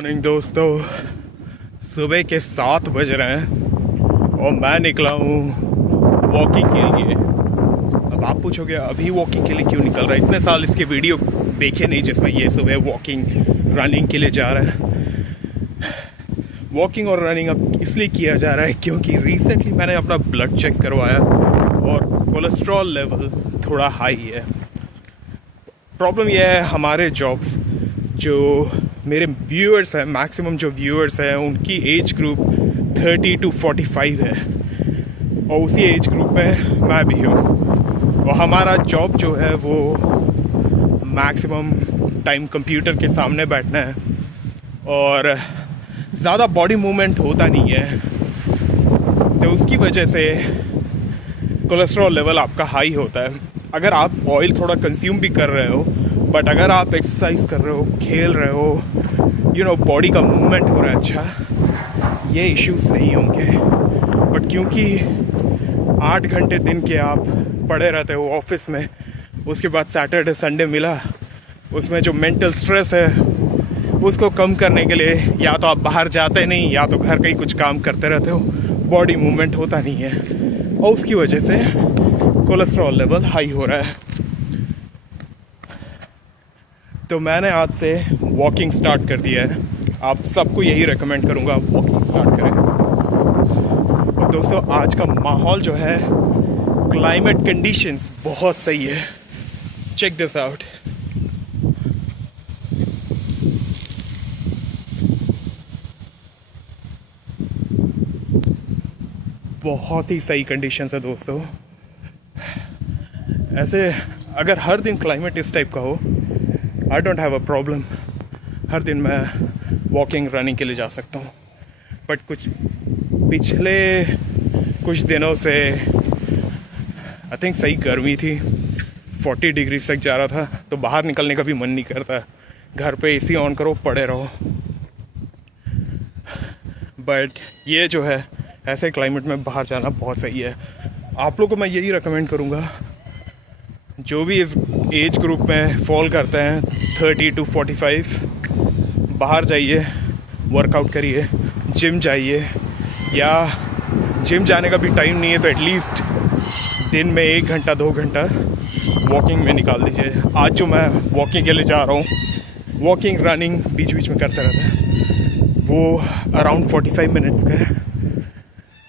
Morning दोस्तों, सुबह के 7 बज रहे हैं और मैं निकला हूँ वॉकिंग के लिए। अब आप पूछोगे अभी वॉकिंग के लिए क्यों निकल रहा है? इतने साल इसके वीडियो देखे नहीं जिसमें ये सुबह वॉकिंग रनिंग के लिए जा रहा है। वॉकिंग और रनिंग अब इसलिए किया जा रहा है क्योंकि रिसेंटली मैंने अपना ब्लड चेक करवाया और कोलेस्ट्रॉल लेवल थोड़ा हाई है। प्रॉब्लम यह है, हमारे जॉब्स जो मेरे व्यूअर्स हैं, मैक्सिमम जो व्यूअर्स हैं उनकी एज ग्रुप 30 to 45 है और उसी एज ग्रुप में मैं भी हूँ। और हमारा जॉब जो है वो मैक्सिमम टाइम कंप्यूटर के सामने बैठना है और ज़्यादा बॉडी मूवमेंट होता नहीं है, तो उसकी वजह से कोलेस्ट्रॉल लेवल आपका हाई होता है। अगर आप ऑयल थोड़ा कंज्यूम भी कर रहे हो, बट अगर आप एक्सरसाइज कर रहे हो, खेल रहे हो, बॉडी का मूवमेंट हो रहा है अच्छा, ये इश्यूज नहीं होंगे। बट क्योंकि 8 घंटे दिन के आप पड़े रहते हो ऑफिस में, उसके बाद सैटरडे संडे मिला, उसमें जो मेंटल स्ट्रेस है उसको कम करने के लिए या तो आप बाहर जाते नहीं या तो घर का ही कुछ काम करते रहते हो, बॉडी मूवमेंट होता नहीं है और उसकी वजह से कोलेस्ट्रॉल लेवल हाई हो रहा है। तो मैंने आज से वॉकिंग स्टार्ट कर दिया है। आप सबको यही रेकमेंड करूँगा, आप वॉकिंग स्टार्ट करें। और दोस्तों, आज का माहौल जो है, क्लाइमेट कंडीशंस बहुत सही है। Check this out. बहुत ही सही कंडीशंस है दोस्तों। ऐसे अगर हर दिन क्लाइमेट इस टाइप का हो, I don't have a problem. हर दिन मैं वॉकिंग रनिंग के लिए जा सकता हूँ। बट पिछले कुछ दिनों से आई थिंक सही गर्मी थी, 40 डिग्री तक जा रहा था, तो बाहर निकलने का भी मन नहीं करता। घर पे एसी ऑन करो, पड़े रहो। बट ये जो है, ऐसे क्लाइमेट में बाहर जाना बहुत सही है। आप लोगों को मैं यही रेकमेंड करूँगा, जो भी इस एज ग्रुप में फॉल करते हैं 30 to 45, बाहर जाइए, वर्कआउट करिए, जिम जाइए, या जिम जाने का भी टाइम नहीं है तो एटलीस्ट दिन में 1 घंटा 2 घंटा वॉकिंग में निकाल दीजिए। आज जो मैं वॉकिंग के लिए जा रहा हूँ, वॉकिंग रनिंग बीच बीच में करते रहता है, वो अराउंड 45 मिनट्स का है।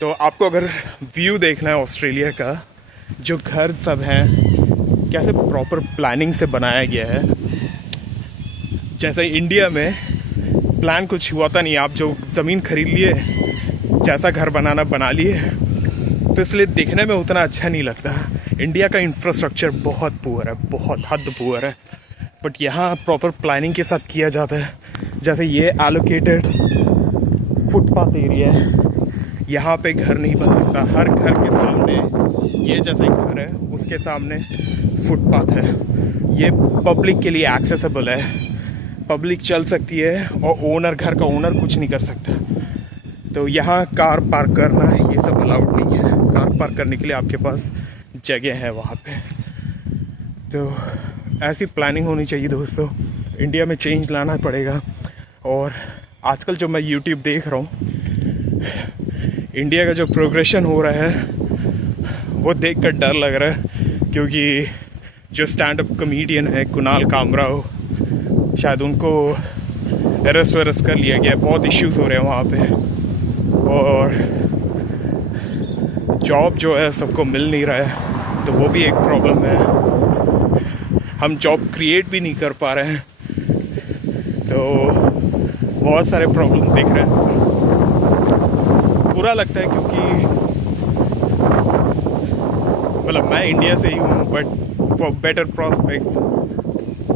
तो आपको अगर व्यू देखना है ऑस्ट्रेलिया का, जो घर सब हैं कैसे प्रॉपर प्लानिंग से बनाया गया है। जैसे इंडिया में प्लान कुछ हुआ था नहीं, आप जो ज़मीन खरीद लिए, जैसा घर बनाना बना लिए, तो इसलिए देखने में उतना अच्छा नहीं लगता। इंडिया का इंफ्रास्ट्रक्चर बहुत पुअर है, बहुत हद पुअर है। बट यहाँ प्रॉपर प्लानिंग के साथ किया जाता है। जैसे ये एलोकेटेड फुटपाथ एरिया है, यहाँ पे घर नहीं बन सकता। हर घर के सामने, ये जैसा घर है उसके सामने फुटपाथ है। ये पब्लिक के लिए एक्सेसिबल है, पब्लिक चल सकती है और ओनर, घर का ओनर कुछ नहीं कर सकता। तो यहाँ कार पार्क करना ये सब अलाउड नहीं है। कार पार्क करने के लिए आपके पास जगह है वहाँ पे। तो ऐसी प्लानिंग होनी चाहिए दोस्तों। इंडिया में चेंज लाना पड़ेगा। और आजकल जो मैं यूट्यूब देख रहा हूँ, इंडिया का जो प्रोग्रेशन हो रहा है वो देखकर डर लग रहा है, क्योंकि जो स्टैंड अप कॉमेडियन है कुणाल कामराव, शायद उनको अरेस्ट वरेस्ट कर लिया गया। बहुत इश्यूज हो रहे हैं वहाँ पे और जॉब जो है सबको मिल नहीं रहा है, तो वो भी एक प्रॉब्लम है। हम जॉब क्रिएट भी नहीं कर पा रहे हैं, तो बहुत सारे प्रॉब्लम्स दिख रहे हैं। बुरा लगता है क्योंकि मतलब मैं इंडिया से ही हूँ, बट फॉर बेटर प्रॉस्पेक्ट्स,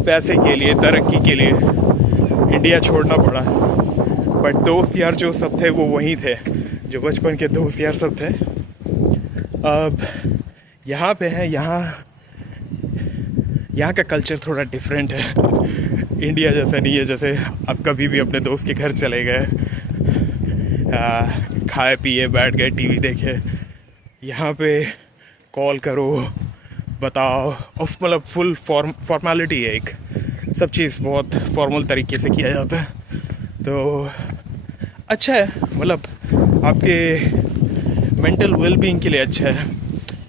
पैसे के लिए, तरक्की के लिए इंडिया छोड़ना पड़ा। बट दोस्त यार जो सब थे वो वहीं थे, जो बचपन के दोस्त यार सब थे। अब यहाँ पे हैं, यहाँ का कल्चर थोड़ा डिफरेंट है। इंडिया जैसा नहीं है। जैसे आप कभी भी अपने दोस्त के घर चले गए, खाए पिए बैठ गए, टीवी देखे। यहाँ पे कॉल करो, बताओ, और मतलब फुल फॉर्मेलिटी है। एक सब चीज़ बहुत फॉर्मल तरीके से किया जाता है। तो अच्छा है, मतलब आपके मेंटल वेलबींग के लिए अच्छा है।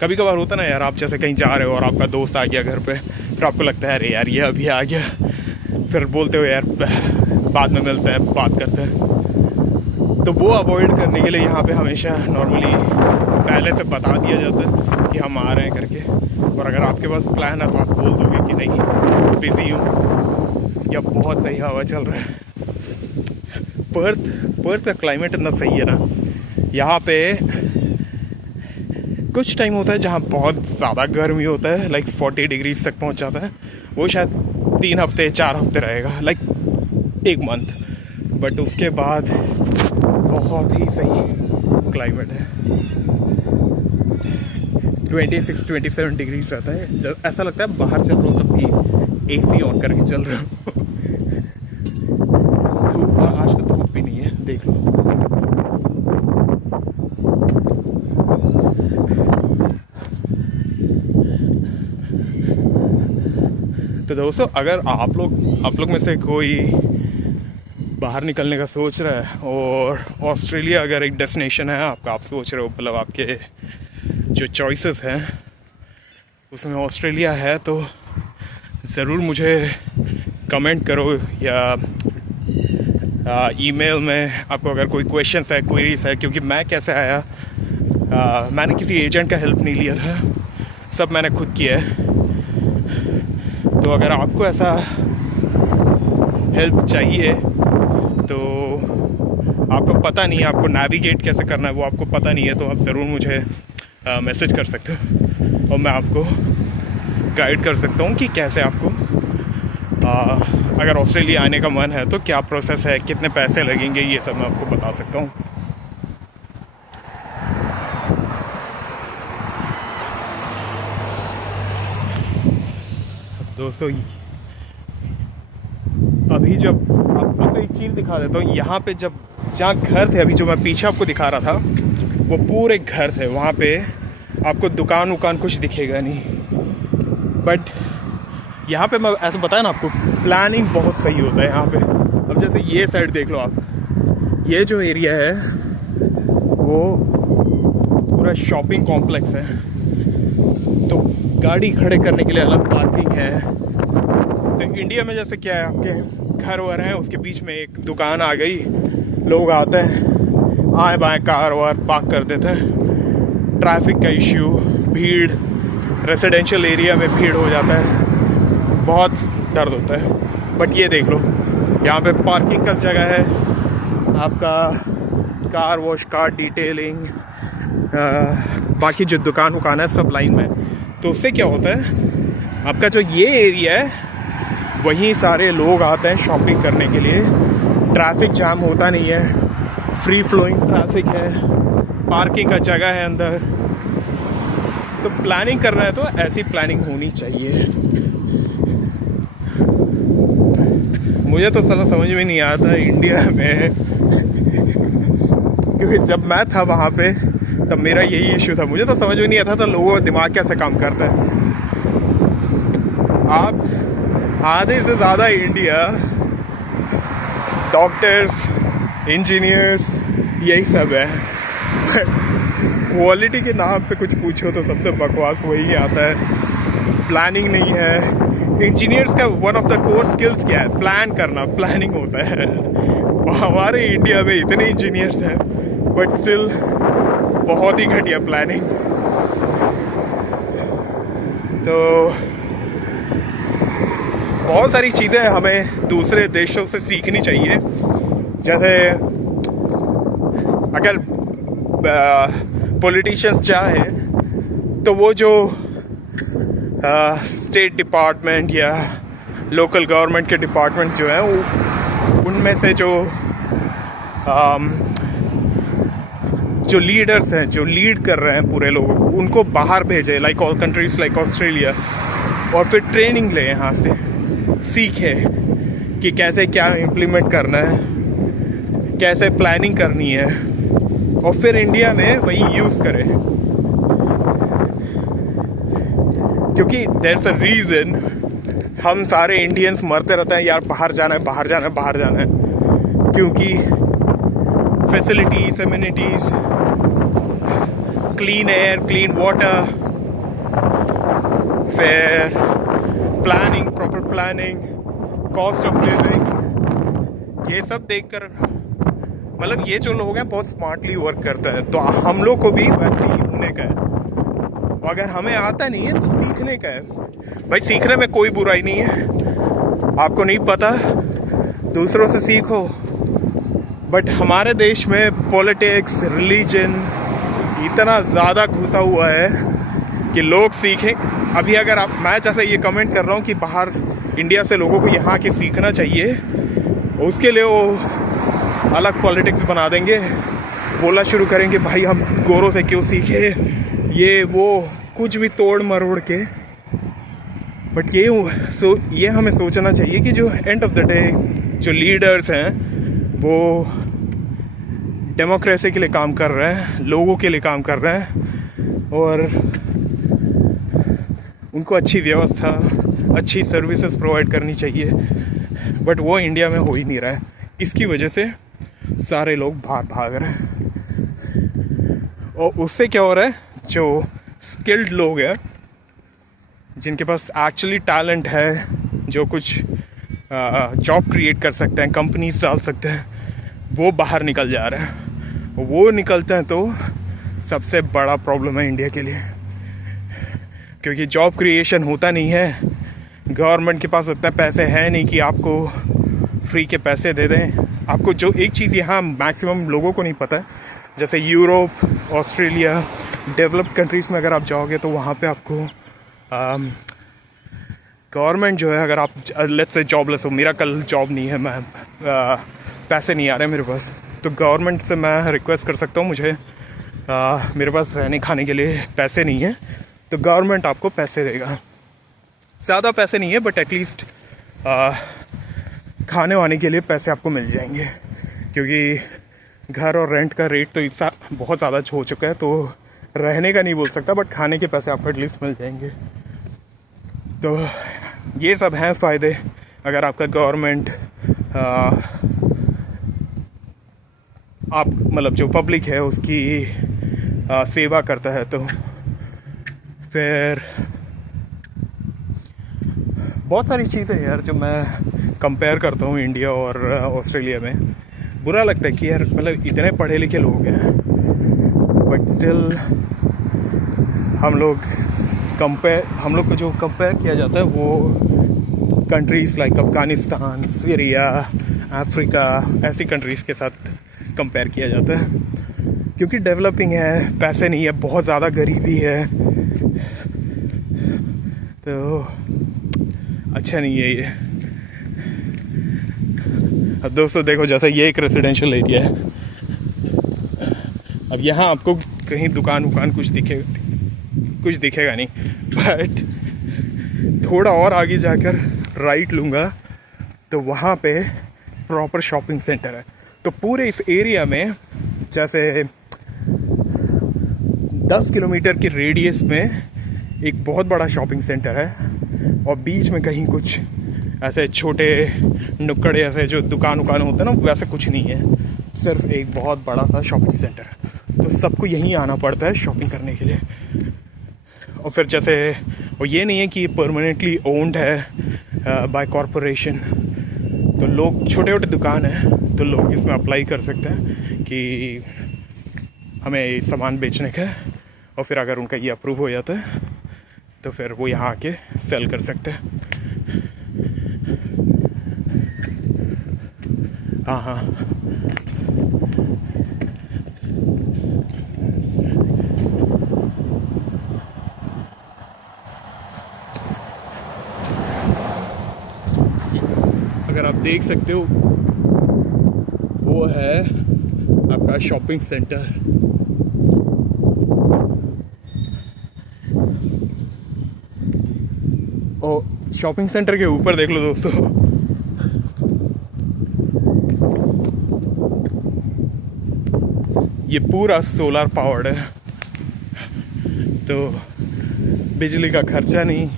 कभी कभार होता ना यार, आप जैसे कहीं जा रहे हो और आपका दोस्त आ गया घर पे, फिर आपको लगता है अरे यार ये अभी आ गया, फिर बोलते हो यार बाद में मिलते हैं, बात करते हैं। तो वो अवॉइड करने के लिए यहाँ पे हमेशा नॉर्मली पहले से बता दिया जाता है कि हम आ रहे हैं करके। और अगर आपके पास प्लान है तो आप बोल दोगे कि नहीं बिजी हूँ या बहुत सही हवा चल रहा है। पर्थ का क्लाइमेट इतना सही है ना, यहाँ पे कुछ टाइम होता है जहाँ बहुत ज़्यादा गर्मी होता है, लाइक 40 डिग्रीज तक पहुँच जाता है। वो शायद 3 हफ्ते 4 हफ्ते रहेगा, लाइक 1 मंथ। बट उसके बाद बहुत ही सही क्लाइमेट है, 26-27 डिग्रीज रहता है। जब ऐसा लगता है बाहर चल रहा हो तब भी AC ऑन करके चल रहा हो। धूप, आज तो धूप भी नहीं है, देख लो। तो दोस्तों, अगर आप लोग में से कोई बाहर निकलने का सोच रहा है और ऑस्ट्रेलिया अगर एक डेस्टिनेशन है आपका, आप सोच रहे हो, मतलब आपके जो चॉइसेस हैं उसमें ऑस्ट्रेलिया है, तो ज़रूर मुझे कमेंट करो या ईमेल में आपको अगर कोई क्वेश्चंस है, क्वेरीज है। क्योंकि मैं कैसे आया, मैंने किसी एजेंट का हेल्प नहीं लिया था, सब मैंने खुद किया है। तो अगर आपको ऐसा हेल्प चाहिए तो आपको पता नहीं है आपको नेविगेट कैसे करना है, वो आपको पता नहीं है, तो आप ज़रूर मुझे मैसेज कर सकते हो और मैं आपको गाइड कर सकता हूँ कि कैसे आपको अगर ऑस्ट्रेलिया आने का मन है तो क्या प्रोसेस है, कितने पैसे लगेंगे, ये सब मैं आपको बता सकता हूँ। दोस्तों, अभी जब आपको एक चीज़ दिखा देता हूँ, यहाँ पे जहाँ घर थे, अभी जो मैं पीछे आपको दिखा रहा था, वो पूरे घर थे। वहाँ पे आपको दुकान वुकान कुछ दिखेगा नहीं। बट यहाँ पे मैं ऐसा बताया ना आपको, प्लानिंग बहुत सही होता है यहाँ पे। अब जैसे ये साइड देख लो आप, ये जो एरिया है वो पूरा शॉपिंग कॉम्प्लेक्स है, तो गाड़ी खड़े करने के लिए अलग पार्किंग है। तो इंडिया में जैसे क्या है, आपके घर वर हैं, उसके बीच में एक दुकान आ गई, लोग आते हैं, आए बाएँ कार वार पार्क कर देते हैं। ट्रैफिक का इश्यू, भीड़, रेसिडेंशियल एरिया में भीड़ हो जाता है, बहुत दर्द होता है। बट ये देख लो, यहाँ पे पार्किंग का जगह है, आपका कार वॉश, कार डिटेलिंग, बाकी जो दुकान वुकान है सब लाइन में। तो उससे क्या होता है, आपका जो ये एरिया है वहीं सारे लोग आते हैं शॉपिंग करने के लिए, ट्रैफिक जाम होता नहीं है, फ्री फ्लोइंग ट्रैफिक है, पार्किंग का जगह है अंदर। तो प्लानिंग करना है तो ऐसी प्लानिंग होनी चाहिए। मुझे तो साला समझ में नहीं आता इंडिया में क्योंकि जब मैं था वहाँ पे तब मेरा यही इश्यू था, मुझे तो समझ में नहीं आता था लोगों का दिमाग कैसे काम करता है। आप आधे से ज़्यादा इंडिया डॉक्टर्स, इंजीनियर्स, यही सब है। क्वालिटी के नाम पे कुछ पूछो तो सबसे बकवास वही आता है। प्लानिंग नहीं है। इंजीनियर्स का one of the core skills क्या है? प्लान करना, प्लानिंग होता है। हमारे इंडिया में इतने इंजीनियर्स हैं बट स्टिल बहुत ही घटिया प्लानिंग। तो बहुत सारी चीज़ें हमें दूसरे देशों से सीखनी चाहिए। जैसे अगर पॉलिटिशियंस चाहें तो वो जो स्टेट डिपार्टमेंट या लोकल गवर्नमेंट के डिपार्टमेंट जो है उनमें से जो लीडर्स हैं, जो लीड कर रहे हैं पूरे लोगों को, उनको बाहर भेजे, like all countries like Australia, और फिर ट्रेनिंग ले, यहाँ से सीखे कि कैसे क्या इम्प्लीमेंट करना है, कैसे प्लानिंग करनी है, और फिर इंडिया में वही यूज़ करें। क्योंकि देयर अ रीज़न हम सारे इंडियंस मरते रहते हैं यार, बाहर जाना है, बाहर जाना है, बाहर जाना है। क्योंकि facilities, amenities, clean air, clean water, फिर planning, proper planning, cost of living, ये सब देखकर मतलब ये जो लोग हैं बहुत स्मार्टली वर्क करते हैं। तो हम लोग को भी वैसे ही होने का है। और अगर हमें आता नहीं है तो सीखने का है। भाई सीखने में कोई बुराई नहीं है। आपको नहीं पता दूसरों से सीखो। बट हमारे देश में पॉलिटिक्स, रिलीजन इतना ज़्यादा घुसा हुआ है कि लोग सीखें। अभी अगर मैं जैसे ये कमेंट कर रहा हूँ कि बाहर इंडिया से लोगों को यहाँ के सीखना चाहिए, उसके लिए वो अलग पॉलिटिक्स बना देंगे, बोलना शुरू करेंगे भाई हम गोरों से क्यों सीखे, ये वो कुछ भी तोड़ मरोड़ के। बट ये हमें सोचना चाहिए कि जो एंड ऑफ द डे जो लीडर्स हैं वो डेमोक्रेसी के लिए काम कर रहे हैं, लोगों के लिए काम कर रहे हैं, और उनको अच्छी व्यवस्था, अच्छी सर्विसेज प्रोवाइड करनी चाहिए। बट वो इंडिया में हो ही नहीं रहा है। इसकी वजह से सारे लोग बाहर भाग रहे हैं। और उससे क्या हो रहा है, जो स्किल्ड लोग हैं, जिनके पास एक्चुअली टैलेंट है, जो कुछ जॉब क्रिएट कर सकते हैं, कंपनीज डाल सकते हैं, वो बाहर निकल जा रहे हैं। वो निकलते हैं तो सबसे बड़ा प्रॉब्लम है इंडिया के लिए, क्योंकि जॉब क्रिएशन होता नहीं है। गवर्नमेंट के पास उतने पैसे हैं नहीं कि आपको फ्री के पैसे दे दें। आपको जो एक चीज़ यहाँ मैक्सिमम लोगों को नहीं पता है, जैसे यूरोप, ऑस्ट्रेलिया, डेवलप्ड कंट्रीज़ में अगर आप जाओगे तो वहाँ पे आपको गवर्नमेंट जो है, अगर आप लेट्स से जॉबलेस हो, मेरा कल जॉब नहीं है, मैं पैसे नहीं आ रहे मेरे पास, तो गवर्नमेंट से मैं रिक्वेस्ट कर सकता हूँ मुझे मेरे पास रहने खाने के लिए पैसे नहीं है, तो गवर्नमेंट आपको पैसे देगा। ज़्यादा पैसे नहीं है बट एटलीस्ट खाने वाने के लिए पैसे आपको मिल जाएंगे, क्योंकि घर और रेंट का रेट तो बहुत ज़्यादा हो चुका है, तो रहने का नहीं बोल सकता बट खाने के पैसे आपको एटलीस्ट मिल जाएंगे। तो ये सब हैं फ़ायदे अगर आपका गवर्नमेंट आप मतलब जो पब्लिक है उसकी सेवा करता है। तो फिर बहुत सारी चीज़ें यार जो मैं कंपेयर करता हूँ इंडिया और ऑस्ट्रेलिया में, बुरा लगता है कि यार मतलब इतने पढ़े लिखे लोग हैं बट स्टिल हम लोग को जो कंपेयर किया जाता है वो countries like Afghanistan, Syria, Africa, ऐसी कंट्रीज़ के साथ कंपेयर किया जाता है, क्योंकि डेवलपिंग है, पैसे नहीं है, बहुत ज़्यादा गरीबी है, तो अच्छा नहीं है ये। अब दोस्तों देखो, जैसा ये एक रेजिडेंशियल एरिया है, अब यहाँ आपको कहीं दुकान कुछ दिखेगा नहीं, बट थोड़ा और आगे जाकर राइट लूँगा तो वहाँ पे प्रॉपर शॉपिंग सेंटर है। तो पूरे इस एरिया में जैसे 10 किलोमीटर की रेडियस में एक बहुत बड़ा शॉपिंग सेंटर है, और बीच में कहीं कुछ ऐसे छोटे नुक्कड़े ऐसे जो दुकान होते हैं ना, वैसे कुछ नहीं है, सिर्फ एक बहुत बड़ा सा शॉपिंग सेंटर है। तो सबको यहीं आना पड़ता है शॉपिंग करने के लिए। और फिर जैसे और ये नहीं है कि परमानेंटली ओन्ड है बाय कॉरपोरेशन, तो लोग छोटे छोटे दुकान है तो लोग इसमें अप्लाई कर सकते हैं कि हमें सामान बेचने का, और फिर अगर उनका ये अप्रूव हो जाता है तो फिर वो यहाँ आके सेल कर सकते हैं। हाँ अगर आप देख सकते हो वो है आपका शॉपिंग सेंटर। और शॉपिंग सेंटर के ऊपर देख लो दोस्तों, ये पूरा सोलर पावर्ड है, तो बिजली का खर्चा नहीं।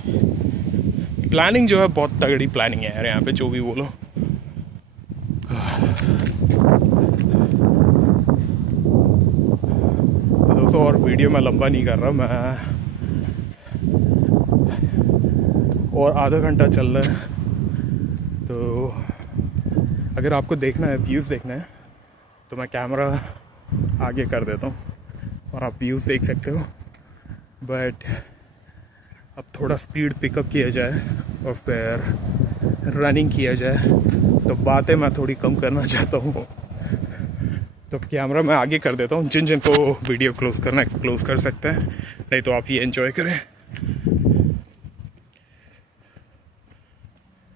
प्लानिंग जो है बहुत तगड़ी प्लानिंग है यार यहाँ पे, जो भी बोलो। वीडियो मैं लंबा नहीं कर रहा, मैं और आधा घंटा चल रहा है। तो अगर आपको देखना है, व्यूज़ देखना है, तो मैं कैमरा आगे कर देता हूँ और आप व्यूज़ देख सकते हो। बट अब थोड़ा स्पीड पिकअप किया जाए और फिर रनिंग किया जाए, तो बातें मैं थोड़ी कम करना चाहता हूँ। तो कैमरा मैं आगे कर देता हूँ। जिन जिनको वीडियो क्लोज करना है क्लोज कर सकते हैं, नहीं तो आप ये एंजॉय करें।